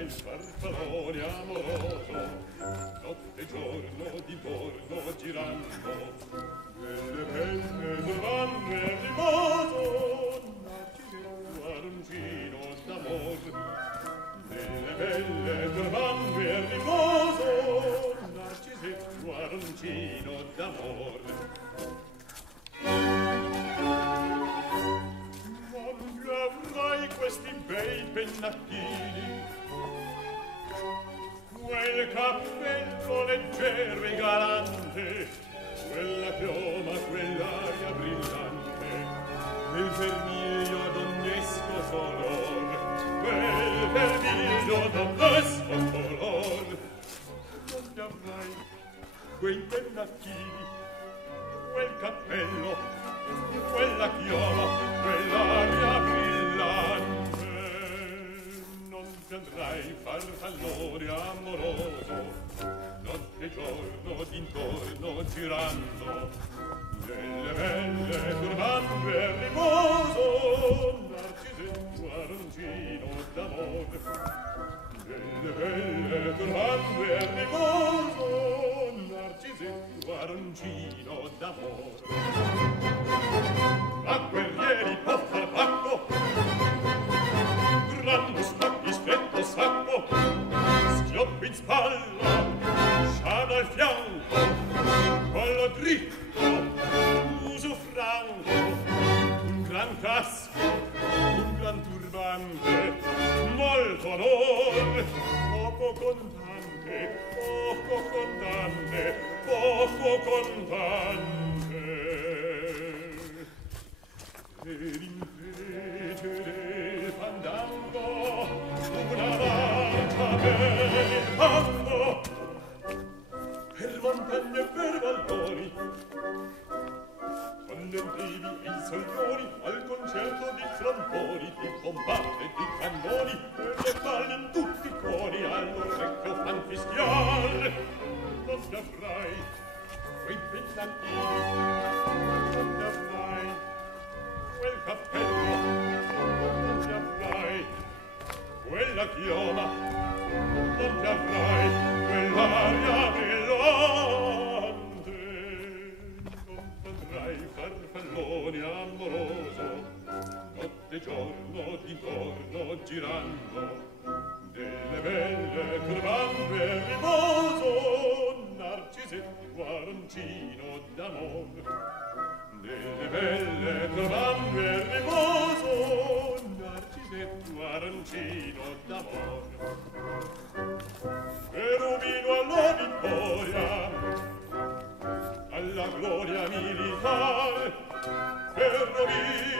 il farfallone amoroso, notte e giorno d'intorno girando, nelle penne duranno e riposo, narcisetto arancino d'amor. Nelle belle duranno e riposo, narcisetto arancino d'amor. Avrai questi bei pennacchini, quel cappello leggero e galante, quella pioma, quell'aria brillante, quel vermiglio donnesco color, quel vermiglio donnesco color. Non avrai quei pennacchini, quel cappello, quella chioma, quell'aria brillante, non ti andrai farfallone amoroso, notte e giorno d'intorno girando, nelle belle turbando e riposo, narcisetto arancino d'amor. Nelle belle turbando e riposo, narcisetto arancino d'amor. A guerrieri può far pacco, grandi spacchi, stretto sacco, schioppi in spalla, sciada al fianco, collo dritto, muso franco, un gran casco, un gran turbante, molto onor, poco contante, poco contante, poco contante. Ed invece del fandango una barca per il fango, per montagne e per valloni, con le brivi e i soglioni al concerto di tromboni, di bombate, di cannoni, e le palle in tutti i coni all'orecchio fan fischiar. Non ti avrai quei pennacchini, non ti avrai quel cappello, non ti avrai quella chioma, non ti avrai quell'aria brillante, non t'andrai farfallone amoroso, notte e giorno d'intorno girando, delle belle turbando e riposo, narcisetto arancino d'amor. Nelle belle turbando e riposo, narcisetto arancino d'amor. Perumino alla vittoria, alla gloria militare, Perumino